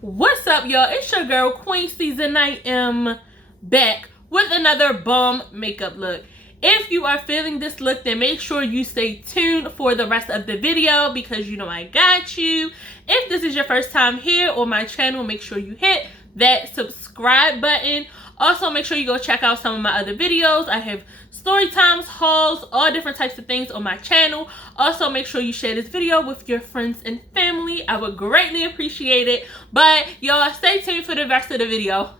What's up, y'all? It's your girl Queen Steez, and I am back with another bomb makeup look. If you are feeling this look, then make sure you stay tuned for the rest of the video because you know I got you. If this is your first time here on my channel, make sure you hit that subscribe button. Also, make sure you go check out some of my other videos. I have story times, hauls, all different types of things on my channel. Also, make sure you share this video with your friends and family. I would greatly appreciate it. But y'all, stay tuned for the rest of the video.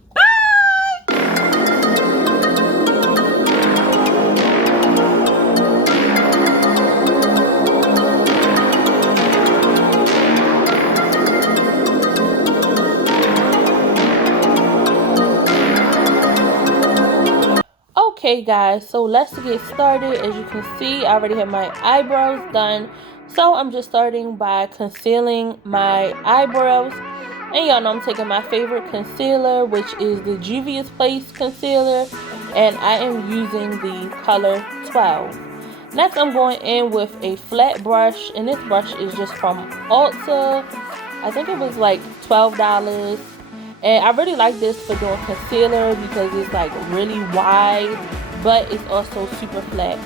Okay guys, so let's get started. As you can see, I already have my eyebrows done, so I'm just starting by concealing my eyebrows. And y'all know I'm taking my favorite concealer, which is the Juvia's Place concealer, and I am using the color 12. Next, I'm going in with a flat brush, and this brush is just from Ulta. I think it was like $12. And I really like this for doing concealer because it's like really wide, but it's also super flat.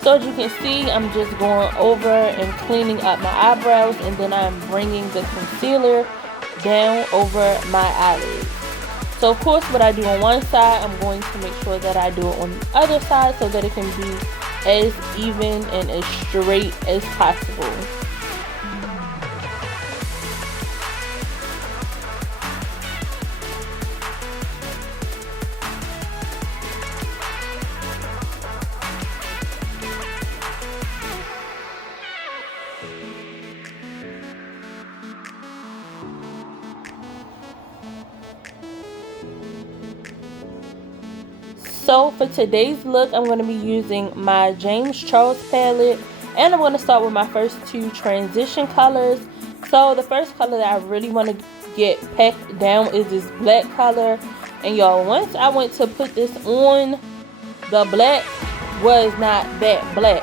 So as you can see, I'm just going over and cleaning up my eyebrows, and then I'm bringing the concealer down over my eyelids. So of course, what I do on one side, I'm going to make sure that I do it on the other side so that it can be as even and as straight as possible. So for today's look, I'm going to be using my James Charles palette, and I'm going to start with my first two transition colors. So the first color that I really want to get packed down is this black color. And y'all, once I went to put this on, the black was not that black.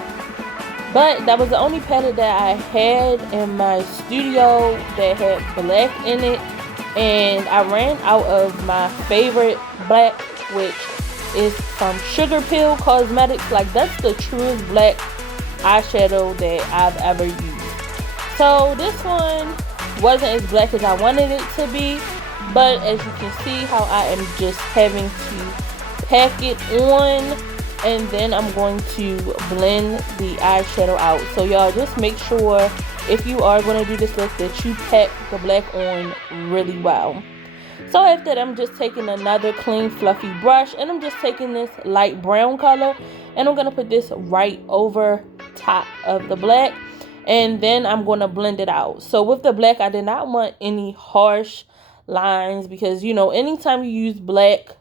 But that was the only palette that I had in my studio that had black in it. And I ran out of my favorite black, which is from Sugarpill Cosmetics. Like, that's the truest black eyeshadow that I've ever used. So this one wasn't as black as I wanted it to be, but as you can see how I am just having to pack it on, and then I'm going to blend the eyeshadow out. So y'all, just make sure if you are going to do this look that you pack the black on really well. So after that, I'm just taking another clean fluffy brush, and I'm just taking this light brown color, and I'm going to put this right over top of the black, and then I'm going to blend it out. So with the black, I did not want any harsh lines because, you know, anytime you use black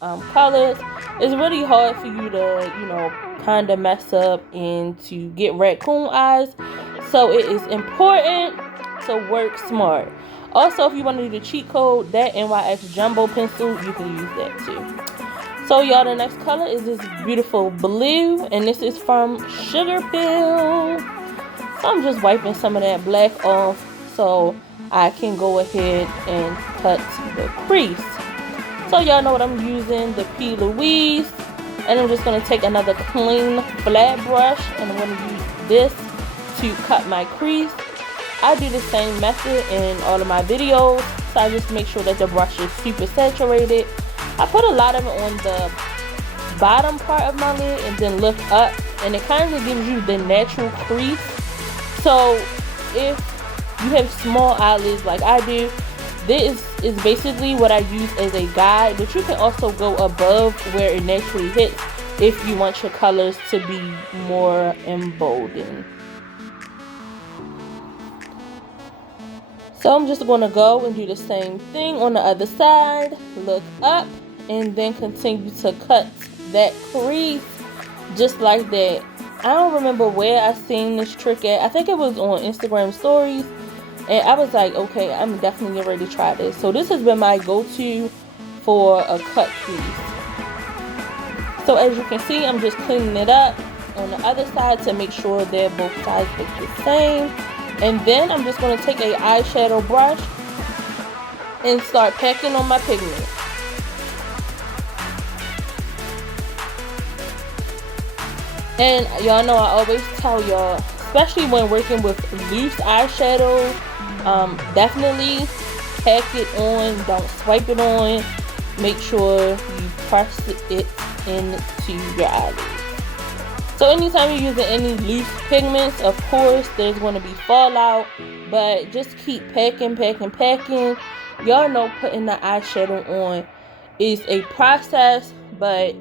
colors, it's really hard for you to, you know, kind of mess up and to get raccoon eyes. So it is important to work smart. Also, if you want to do the cheat code, that NYX Jumbo Pencil, you can use that too. So y'all, the next color is this beautiful blue, and this is from Sugarpill. So I'm just wiping some of that black off so I can go ahead and cut the crease. So y'all know what I'm using, the P. Louise, and I'm just going to take another clean flat brush, and I'm going to use this to cut my crease. I do the same method in all of my videos, so I just make sure that the brush is super saturated. I put a lot of it on the bottom part of my lid and then lift up, and it kind of gives you the natural crease. So if you have small eyelids like I do, this is basically what I use as a guide, but you can also go above where it naturally hits if you want your colors to be more emboldened. So I'm just going to go and do the same thing on the other side, look up, and then continue to cut that crease just like that. I don't remember where I seen this trick at. I think it was on Instagram stories, and I was like, okay, I'm definitely ready to try this. So this has been my go-to for a cut crease. So as you can see, I'm just cleaning it up on the other side to make sure that both sides look the same. And then I'm just going to take a eyeshadow brush and start packing on my pigment. And y'all know I always tell y'all, especially when working with loose eyeshadow, definitely pack it on, don't swipe it on. Make sure you press it into your eyelids. So anytime you're using any loose pigments, of course there's going to be fallout, but just keep packing. Y'all know putting the eyeshadow on is a process, but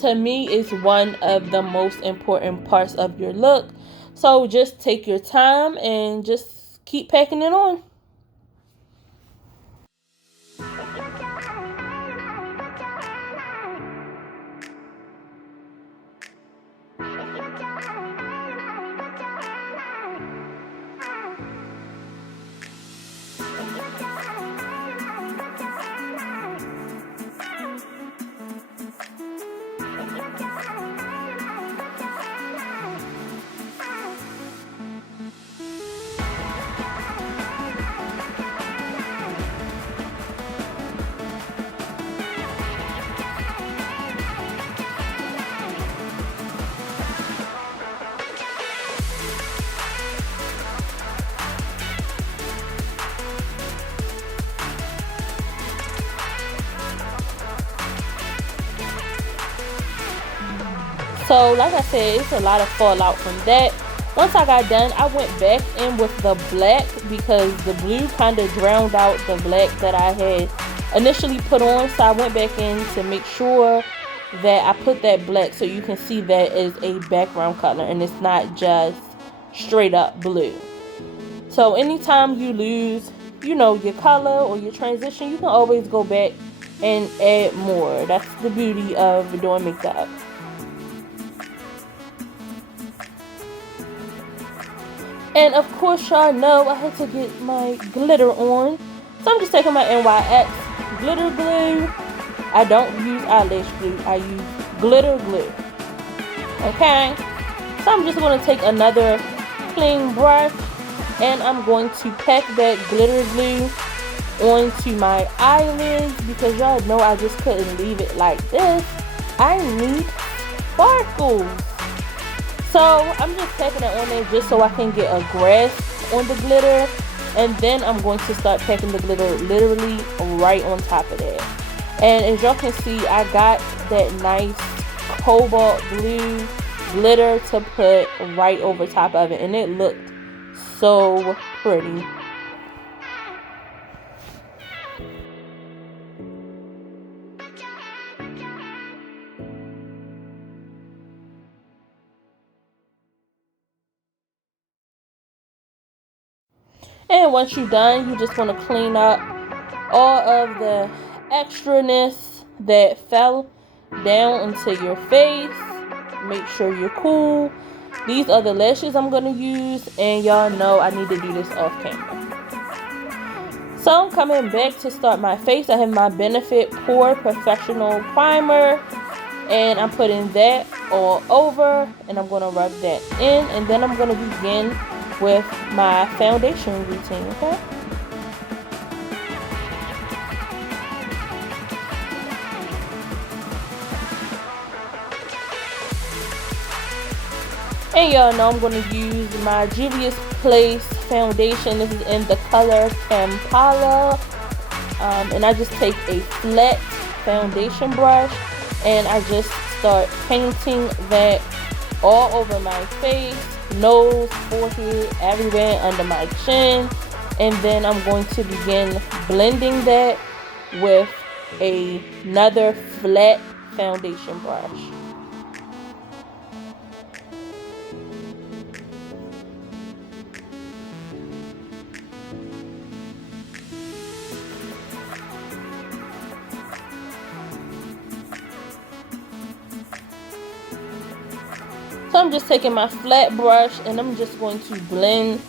to me it's one of the most important parts of your look. So just take your time and just keep packing it on. So like I said, it's a lot of fallout from that. Once I got done, I went back in with the black because the blue kind of drowned out the black that I had initially put on. So I went back in to make sure that I put that black so you can see that is a background color and it's not just straight up blue. So anytime you lose, you know, your color or your transition, you can always go back and add more. That's the beauty of doing makeup. And of course, y'all know I had to get my glitter on. So I'm just taking my NYX glitter glue. I don't use eyelash glue. I use glitter glue. Okay? So I'm just going to take another clean brush and I'm going to pack that glitter glue onto my eyelids because y'all know I just couldn't leave it like this. I need sparkles. So I'm just packing it on there just so I can get a grasp on the glitter, and then I'm going to start packing the glitter literally right on top of that. And as y'all can see, I got that nice cobalt blue glitter to put right over top of it, and it looked so pretty. And once you're done, you just want to clean up all of the extraness that fell down into your face. Make sure you're cool. These are the lashes I'm going to use, and y'all know I need to do this off camera. So I'm coming back to start my face. I have my Benefit Pore Professional Primer, and I'm putting that all over, and I'm going to rub that in, and then I'm going to begin with my foundation routine, okay? And y'all know I'm going to use my Juvia's Place foundation. This is in the color Kampala. And I just take a flat foundation brush and I just start painting that all over my face, nose, forehead, everywhere under my chin. And then I'm going to begin blending that with another flat foundation brush. So I'm just taking my flat brush and I'm just going to blend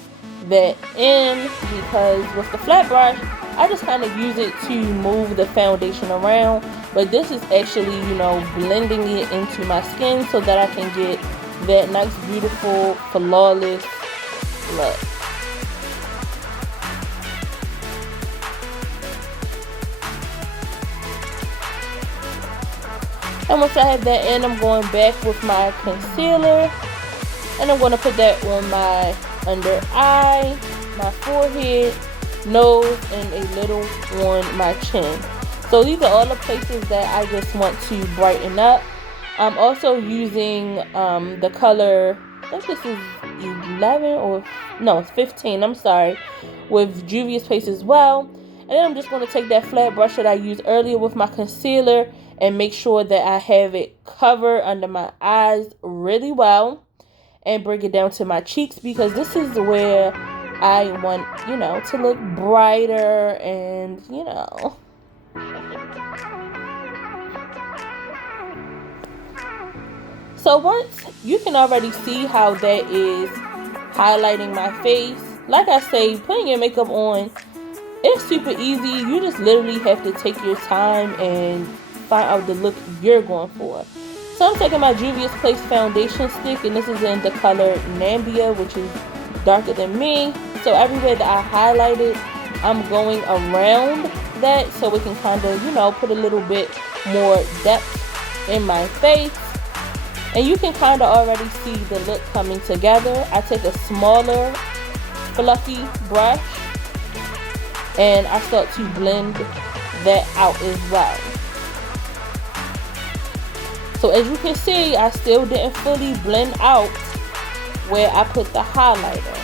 that in, because with the flat brush, I just kind of use it to move the foundation around. But this is actually, you know, blending it into my skin so that I can get that nice, beautiful, flawless look. And once I have that in, I'm going back with my concealer. And I'm going to put that on my under eye, my forehead, nose, and a little on my chin. So these are all the places that I just want to brighten up. I'm also using the color, I think this is 11 or no, it's 15, I'm sorry, with Juvia's Place as well. And then I'm just going to take that flat brush that I used earlier with my concealer and make sure that I have it covered under my eyes really well and bring it down to my cheeks, because this is where I want, you know, to look brighter and, you know. So once you can already see how that is highlighting my face, like I say, putting your makeup on, it's super easy. You just literally have to take your time and find out the look you're going for. So I'm taking my Juvia's Place foundation stick, and this is in the color Nambia, which is darker than me. So everywhere that I highlighted, I'm going around that so it can kind of, you know, put a little bit more depth in my face. And you can kind of already see the look coming together. I take a smaller fluffy brush and I start to blend that out as well. So as you can see, I still didn't fully blend out where I put the highlighter.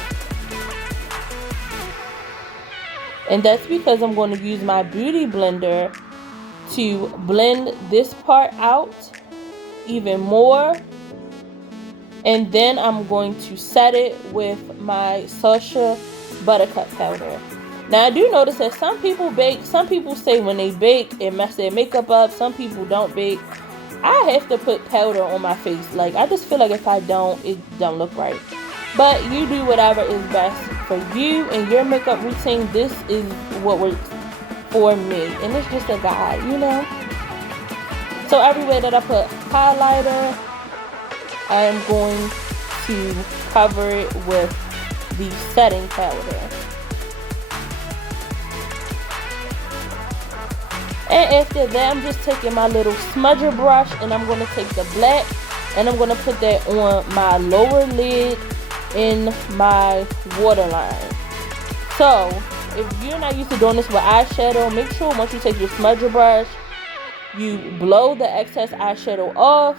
And that's because I'm going to use my beauty blender to blend this part out even more, and then I'm going to set it with my Sacha Buttercup powder. Now I do notice that some people bake, some people say when they bake it messes their makeup up, some people don't bake. I have to put powder on my face. Like, I just feel like if I don't, it don't look right. But you do whatever is best for you and your makeup routine. This is what works for me, and it's just a guide, you know. So everywhere that I put highlighter, I am going to cover it with the setting powder. And after that, I'm just taking my little smudger brush and I'm going to take the black and I'm going to put that on my lower lid in my waterline. So if you're not used to doing this with eyeshadow, make sure once you take your smudger brush, you blow the excess eyeshadow off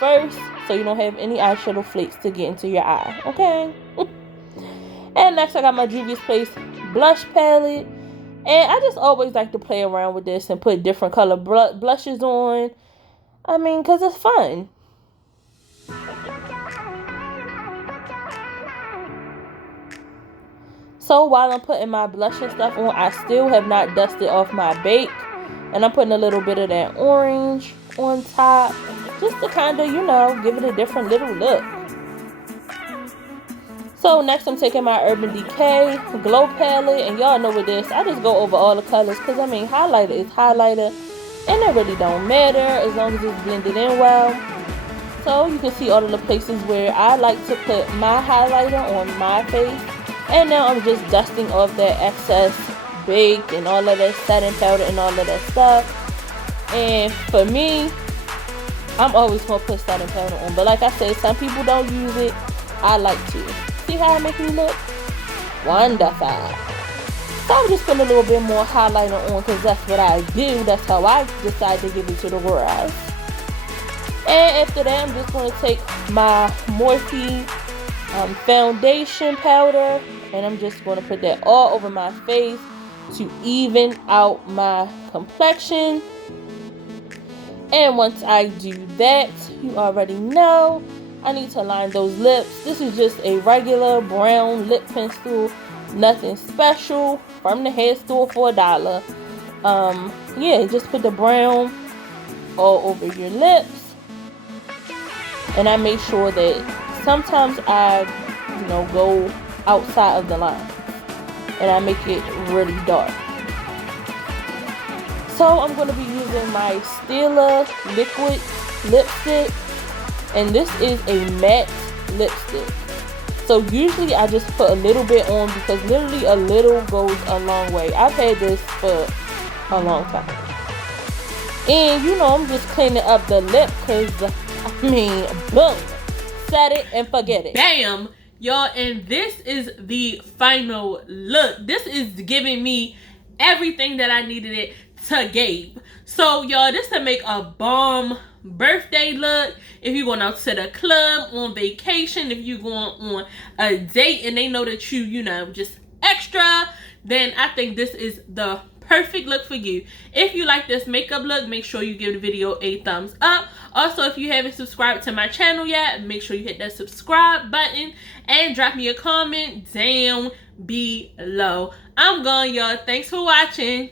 first so you don't have any eyeshadow flakes to get into your eye, okay? And next I got my Juvia's Place blush palette, and I just always like to play around with this and put different color blushes on. I mean, because it's fun. So while I'm putting my blush and stuff on, I still have not dusted off my bake. And I'm putting a little bit of that orange on top, just to kind of, you know, give it a different little look. So next I'm taking my Urban Decay Glow Palette, and y'all know with this, I just go over all the colors, because I mean, highlighter is highlighter, and it really don't matter as long as it's blended in well. So you can see all of the places where I like to put my highlighter on my face, and now I'm just dusting off that excess bake and all of that setting powder and all of that stuff. And for me, I'm always gonna put setting powder on, but like I said, some people don't use it. I like to. See how it makes me look? Wonderful. So I'm just putting a little bit more highlighter on because that's what I do. That's how I decide to give it to the world. And after that, I'm just going to take my Morphe foundation powder, and I'm just going to put that all over my face to even out my complexion. And once I do that, you already know I need to line those lips. This is just a regular brown lip pencil, nothing special, from the hair store for $1. Yeah, just put the brown all over your lips. And I make sure that sometimes I, you know, go outside of the line and I make it really dark. So I'm going to be using my Stila liquid lipstick, and this is a matte lipstick. So usually I just put a little bit on because literally a little goes a long way. I've had this for a long time. And you know, I'm just cleaning up the lip because, I mean, boom. Set it and forget it. Bam! Y'all, and this is the final look. This is giving me everything that I needed it to give. So, y'all, this to make a bomb birthday look. If you're going out to the club, on vacation, if you're going on a date and they know that you know, just extra, then I think this is the perfect look for you. If you like this makeup look, make sure you give the video a thumbs up. Also, if you haven't subscribed to my channel yet, make sure you hit that subscribe button and drop me a comment down below. I'm gone, y'all. Thanks for watching.